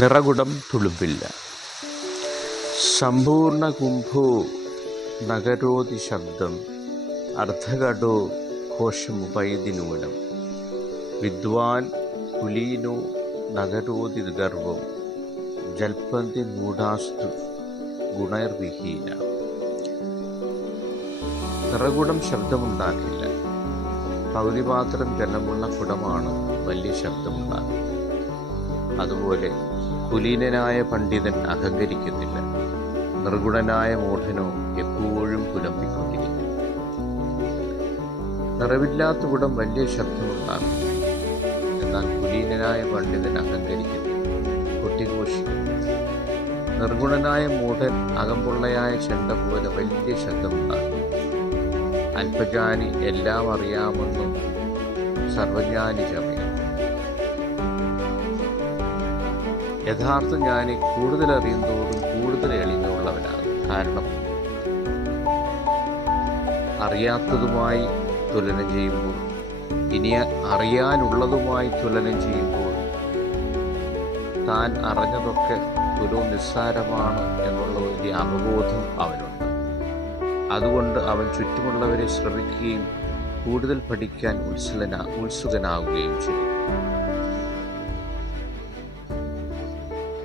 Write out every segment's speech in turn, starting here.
നിറകുടം തുളുമ്പില്ല. സമ്പൂർണ്ണ കുംഭോ നഗരോതി ശബ്ദം അർദ്ധകടോ ഘോഷമുപൈതിനൂനം വിദ്വാൻ കുലീനോ നഗരോതി ഗർവം ജൽപ്പന്തി മൂഢാസ്തു ഗുണൈർവിഹീന. നിറകുടം ശബ്ദമുണ്ടാക്കില്ല. പകുതിപാത്രം ജലമുള്ള കുടമാണ് വലിയ ശബ്ദമുണ്ടാക്കുക. അതുപോലെ കുലീനനായ പണ്ഡിതൻ അഹങ്കരിക്കുന്നില്ല. നിർഗുണനായ മൂഢനോ എപ്പോഴും പുലമ്പിക്കൊണ്ടിരിക്കും. നിറവില്ലാത്ത കുടം വലിയ ശബ്ദമുണ്ടാക്കും. എന്നാൽ കുലീനനായ പണ്ഡിതൻ അഹങ്കരിക്കുന്നു, കൊട്ടിഘോഷിക്കും. നിർഗുണനായ മൂഢൻ അകമ്പുള്ളയായ ചെണ്ട പോലെ വലിയ ശബ്ദമുണ്ടാക്കും. അല്പജ്ഞാനി എല്ലാം അറിയാമെന്നും സർവജ്ഞാനി ചമയും. യഥാർത്ഥ ജ്ഞാനി കൂടുതൽ അറിയുന്നതോടും കൂടുതൽ എളിമയുള്ളവനാകും. കാരണം അറിയാത്തതുമായി തുലനം ചെയ്യുമ്പോൾ, ഇനി അറിയാനുള്ളതുമായി തുലനം ചെയ്യുമ്പോൾ താൻ അറിഞ്ഞതൊക്കെ ഒരു നിസ്സാരമാണ് എന്നുള്ള വലിയ അവബോധം അവനുണ്ട്. അതുകൊണ്ട് അവൻ ചുറ്റുമുള്ളവരെ ശ്രമിക്കുകയും കൂടുതൽ പഠിക്കാൻ ഉത്സുകനാകുകയും ചെയ്യും.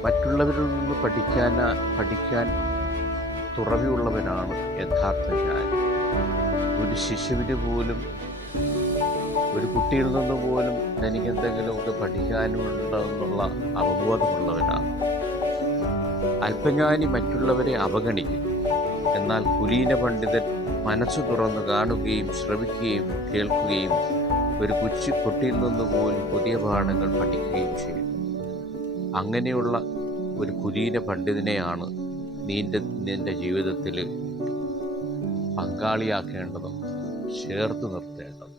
മറ്റുള്ളവരിൽ നിന്ന് പഠിക്കാൻ തുറവിയുള്ളവനാണ് യഥാർത്ഥ ജ്ഞാനി. ഒരു ശിശുവിന് പോലും, ഒരു കുട്ടിയിൽ നിന്ന് പോലും തനിക്കെന്തെങ്കിലുമൊക്കെ പഠിക്കാനുണ്ടെന്നുള്ള അവബോധമുള്ളവനാണ്. അല്പജ്ഞാനി മറ്റുള്ളവരെ അവഗണിക്കും. എന്നാൽ കുലീന പണ്ഡിതൻ മനസ്സ് തുറന്ന് കാണുകയും ശ്രമിക്കുകയും കേൾക്കുകയും ഒരു കുട്ടിയിൽ നിന്ന് പോലും പുതിയ പാഠങ്ങൾ പഠിക്കുകയും ചെയ്യുന്നു. അങ്ങനെയുള്ള ഒരു കുലീന പണ്ഡിതനെയാണ് നിന്റെ ജീവിതത്തിൽ പങ്കാളിയാക്കേണ്ടതും ചേർത്ത് നിർത്തേണ്ടതും.